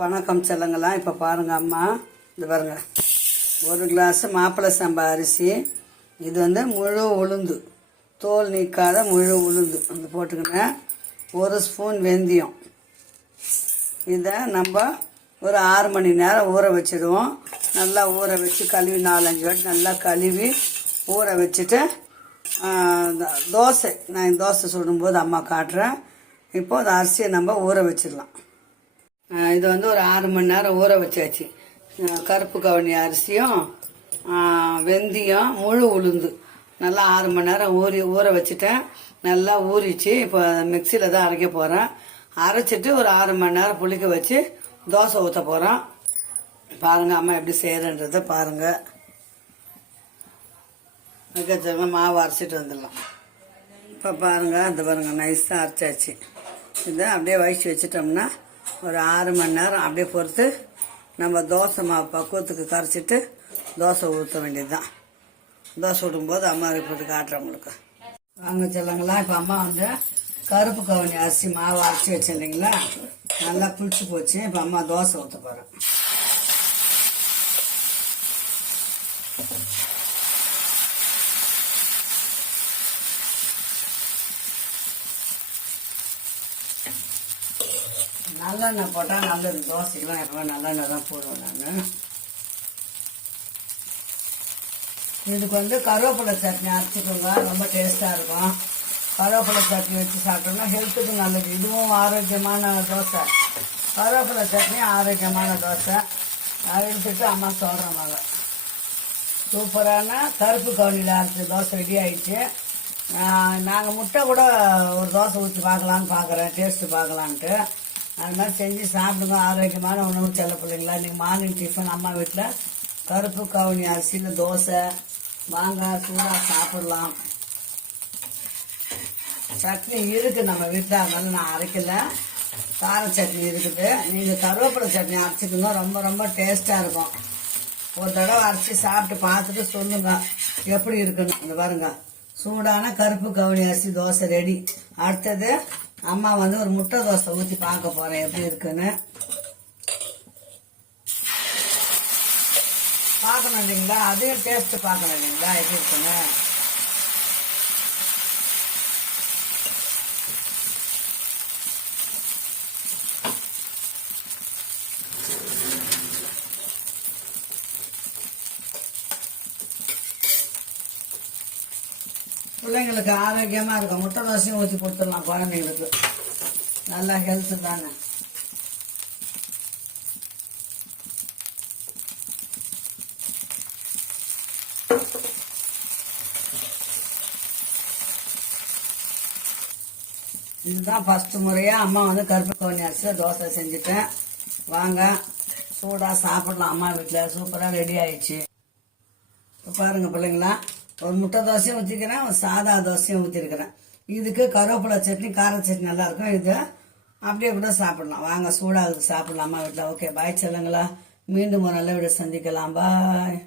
வணக்கம் செல்லுங்களா. இப்போ பாருங்கள் அம்மா, இது பாருங்கள், ஒரு கிளாஸ் மாப்பிள்ளை சம்பா அரிசி, இது வந்து முழு உளுந்து, தோல் நீக்காத முழு உளுந்து அது போட்டுக்கினேன். ஒரு ஸ்பூன் வெந்தயம். இதை நம்ம ஒரு 6 மணி நேரம் ஊற வச்சிடுவோம். நல்லா ஊற வச்சு கழுவி 4-5 வாட்டி நல்லா கழுவி ஊற வச்சுட்டு தோசை, நான் தோசை சுடும்போது அம்மா காட்டுறேன். இப்போது அந்த அரிசியை நம்ம ஊற வச்சிடலாம். இது வந்து ஒரு 6 மணி நேரம் ஊற வச்சாச்சு. கருப்பு கவுனி அரிசியும் வெந்தயம் முழு உளுந்து நல்லா 6 மணி நேரம் ஊற வச்சுட்டேன். நல்லா ஊறிச்சு. இப்போ மிக்சியில் தான் அரைக்க போகிறேன். அரைச்சிட்டு ஒரு 6 மணி நேரம் புளிக்க வச்சு தோசை ஊற்ற போகிறோம். பாருங்கள் அம்மா எப்படி செய்கிறன்றதை பாருங்கள். அதுக்கப்புறமா மாவு அரைச்சிட்டு வந்துடலாம். இப்போ பாருங்கள், அந்த பாருங்கள் நைஸாக அரைச்சாச்சு. இதை அப்படியே வயிச்சு வச்சிட்டோம்னா ஒரு 6 மணி நேரம் அப்படியே பொறுத்து நம்ம தோசை மாவு பக்குவத்துக்கு கரைச்சிட்டு தோசை ஊற்ற வேண்டியது தான். தோசை விடும்போது அம்மா போட்டு காட்டுறேன் உங்களுக்கு. வாங்க சொல்லுங்களா. இப்போ அம்மா வந்து கருப்பு கவுனி அரிசி மாவு அரைச்சி வச்சிருந்தீங்களா, நல்லா புளிச்சு போச்சு. இப்போ அம்மா தோசை ஊற்ற போகிறேன். நல்லெண்ணெய் போட்டால் நல்லது. தோசைக்கெலாம் எப்போ நல்லெண்ணெய் தான் போடுவேன் நான். இதுக்கு வந்து கருவேப்பிலை சட்னி அரைச்சிக்கோங்க, ரொம்ப டேஸ்ட்டாக இருக்கும். கருவேப்பிலை சட்னி வச்சு சாப்பிட்டோம்னா ஹெல்த்துக்கு நல்லது. இதுவும் ஆரோக்கியமான தோசை. கருவேப்பிலை சட்னி ஆரோக்கியமான தோசை. எடுத்துட்டு அம்மா சொல்கிறேன். சூப்பரான கருப்பு கவுனியில் அரைச்சி தோசை ரெடி ஆயிடுச்சு. நாங்கள் முட்டை கூட ஒரு தோசை ஊற்றி பார்க்கலான்னு பார்க்குறேன், டேஸ்ட்டு பார்க்கலான்ட்டு. அது மாதிரி செஞ்சு சாப்பிடுங்க. ஆரோக்கியமான உணவு செல்ல பிள்ளைங்களா. இன்றைக்கி மார்னிங் டிஃபன் அம்மா வீட்டில் கருப்பு கவுனி அரிசியில் தோசை. வாங்க சூடாக சாப்பிடலாம். சட்னி இருக்குது நம்ம வீட்டில், அதனால நான் அரைக்கல. கார சட்னி இருக்குது. நீங்கள் கருவேப்பிலை சட்னி அரைச்சிக்கோங்க, ரொம்ப ரொம்ப டேஸ்ட்டாக இருக்கும். ஒரு தடவை அரைச்சி சாப்பிட்டு பார்த்துட்டு சொல்லுங்க எப்படி இருக்குன்னு. இந்த பாருங்க, சூடான கருப்பு கவுனி அரிசி தோசை ரெடி. அடுத்தது அம்மா வந்து ஒரு முட்டை தோசை ஊற்றி பார்க்க போகிறேன் எப்படி இருக்குன்னு. பார்க்கணும் இல்லைங்களா, அதையும் டேஸ்ட்டு பார்க்கணும் இல்லைங்களா எப்படி இருக்குன்னு. பிள்ளைங்களுக்கு ஆரோக்கியமாக இருக்கும். முட்டை தோசையும் ஊற்றி கொடுத்துடலாம் குழந்தைங்களுக்கு. நல்லா ஹெல்த்து தானே. இதுதான் ஃபஸ்ட்டு முறையாக அம்மா வந்து கருப்பு கவுனி அரிசியில் தோசை செஞ்சுட்டேன். வாங்க சூடாக சாப்பிடலாம். அம்மா வீட்டில் சூப்பராக ரெடி ஆயிடுச்சு. இப்போ பாருங்கள் பிள்ளைங்களா, ஒரு முட்டை தோசையும் ஊற்றிக்கிறேன், ஒரு சாதா தோசையும் ஊற்றிருக்கிறேன். இதுக்கு கருவேப்பிலை சட்னி கார சட்னி நல்லாயிருக்கும். இது அப்படியே கூட சாப்பிடலாம். வாங்க சூடாகுது சாப்பிடலாம் அம்மா வீட்டில். ஓகே, பாய் சொல்லுங்களா. மீண்டும் ஒரு நல்ல வீடியோ சந்திக்கலாம். பாய்.